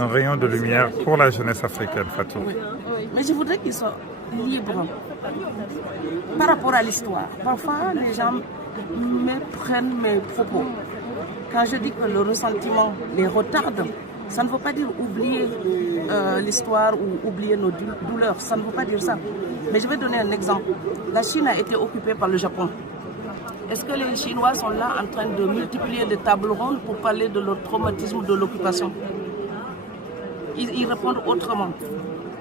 un rayon de lumière pour la jeunesse africaine, Fatou. Oui. Mais je voudrais qu'ils soient libres par rapport à l'histoire. Parfois, les gens méprennent mes propos. Quand je dis que le ressentiment les retarde, ça ne veut pas dire oublier l'histoire ou oublier nos douleurs. Ça ne veut pas dire ça. Mais je vais donner un exemple. La Chine a été occupée par le Japon. Est-ce que les Chinois sont là en train de multiplier des tables rondes pour parler de leur traumatisme de l'occupation? Ils répondent autrement.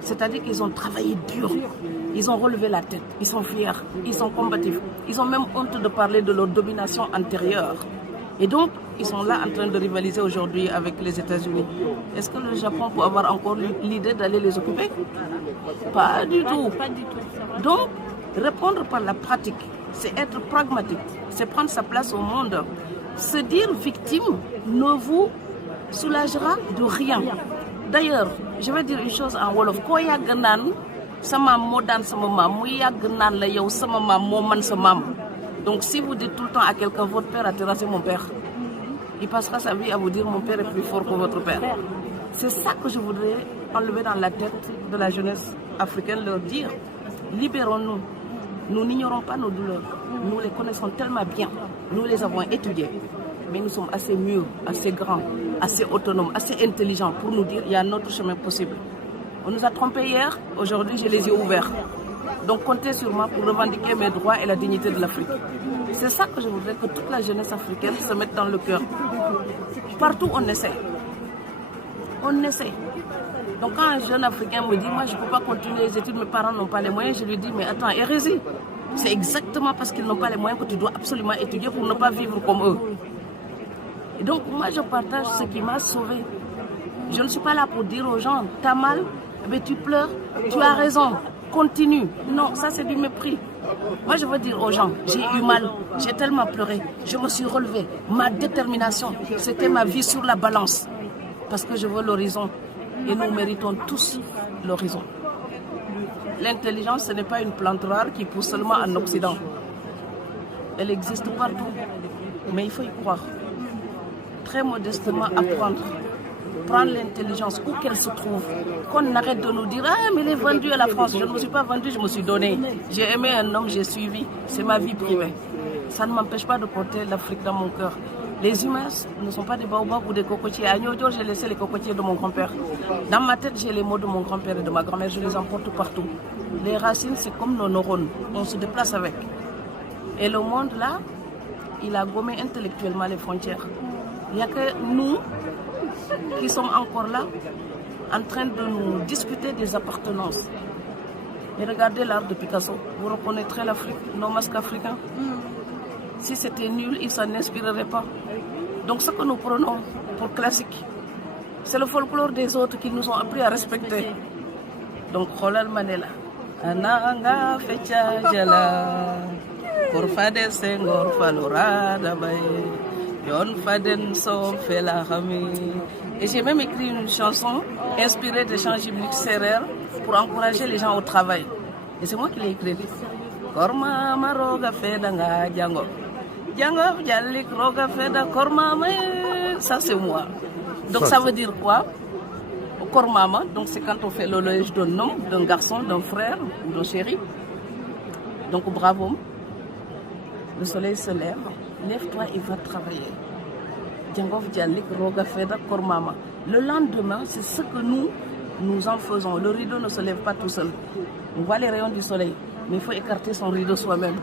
C'est-à-dire qu'ils ont travaillé dur. Ils ont relevé la tête. Ils sont fiers. Ils sont combatifs. Ils ont même honte de parler de leur domination antérieure. Et donc, ils sont là en train de rivaliser aujourd'hui avec les États-Unis. Est-ce que le Japon peut avoir encore l'idée d'aller les occuper? Pas du tout. Donc, répondre par la pratique, c'est être pragmatique, c'est prendre sa place au monde. Se dire victime ne vous soulagera de rien. D'ailleurs, je vais dire une chose en Wolof. Ko yàgg naan sa maam moo daan sama maam mu yàgg naan la yow sama maam moo man sa maam. Donc si vous dites tout le temps à quelqu'un votre père a terrassé mon père, il passera sa vie à vous dire mon père est plus fort que votre père. C'est ça que je voudrais enlever dans la tête de la jeunesse africaine, leur dire libérons-nous. Nous n'ignorons pas nos douleurs. Nous les connaissons tellement bien. Nous les avons étudiées. Mais nous sommes assez mûrs, assez grands, assez autonomes, assez intelligents pour nous dire qu'il y a un autre chemin possible. On nous a trompés hier, aujourd'hui j'ai les yeux ouverts. Donc comptez sur moi pour revendiquer mes droits et la dignité de l'Afrique. C'est ça que je voudrais que toute la jeunesse africaine se mette dans le cœur. Partout on essaie. On essaie. Donc quand un jeune Africain me dit, moi je ne peux pas continuer les études, mes parents n'ont pas les moyens, je lui dis, mais attends, hérésie. C'est exactement parce qu'ils n'ont pas les moyens que tu dois absolument étudier pour ne pas vivre comme eux. Et donc moi je partage ce qui m'a sauvé. Je ne suis pas là pour dire aux gens, t'as mal, mais tu pleures, tu as raison, continue. Non, ça c'est du mépris. Moi je veux dire aux gens, j'ai eu mal, j'ai tellement pleuré, je me suis relevée. Ma détermination, c'était ma vie sur la balance. Parce que je veux l'horizon. Et nous méritons tous l'horizon. L'intelligence, ce n'est pas une plante rare qui pousse seulement en Occident. Elle existe partout. Mais il faut y croire. Très modestement apprendre. Prendre l'intelligence où qu'elle se trouve. Qu'on arrête de nous dire, ah mais elle est vendue à la France. Je ne me suis pas vendue, je me suis donnée. J'ai aimé un homme, j'ai suivi. C'est ma vie privée. Ça ne m'empêche pas de porter l'Afrique dans mon cœur. Les humains ne sont pas des baobabs ou des cocotiers. À Nyodjo, j'ai laissé les cocotiers de mon grand-père. Dans ma tête, j'ai les mots de mon grand-père et de ma grand-mère. Je les emporte partout. Les racines, c'est comme nos neurones. On se déplace avec. Et le monde, là, il a gommé intellectuellement les frontières. Il n'y a que nous qui sommes encore là, en train de nous discuter des appartenances. Et regardez l'art de Picasso. Vous reconnaîtrez l'Afrique, nos masques africains. Si c'était nul, il ne s'en inspirerait pas. Donc ce que nous prenons pour classique, c'est le folklore des autres qui nous ont appris à respecter. Donc, Kholal Manela. Ananga fecha jala, korfade sengor falora dabaye, yon faden so fela hami. Et j'ai même écrit une chanson inspirée des chants bibliques sérères pour encourager les gens au travail. Et c'est moi qui l'ai écrite. Korma maroga fedanga django. Django djalik roga feda korma me. Ça c'est moi. Donc ça veut dire quoi? Kormama, donc c'est quand on fait l'éloge d'un homme, d'un garçon, d'un frère, d'un chéri. Donc bravo. Le soleil se lève. Lève-toi et va travailler. Django djalik roga feda kormama. Le lendemain, c'est ce que nous en faisons. Le rideau ne se lève pas tout seul. On voit les rayons du soleil, mais il faut écarter son rideau soi-même.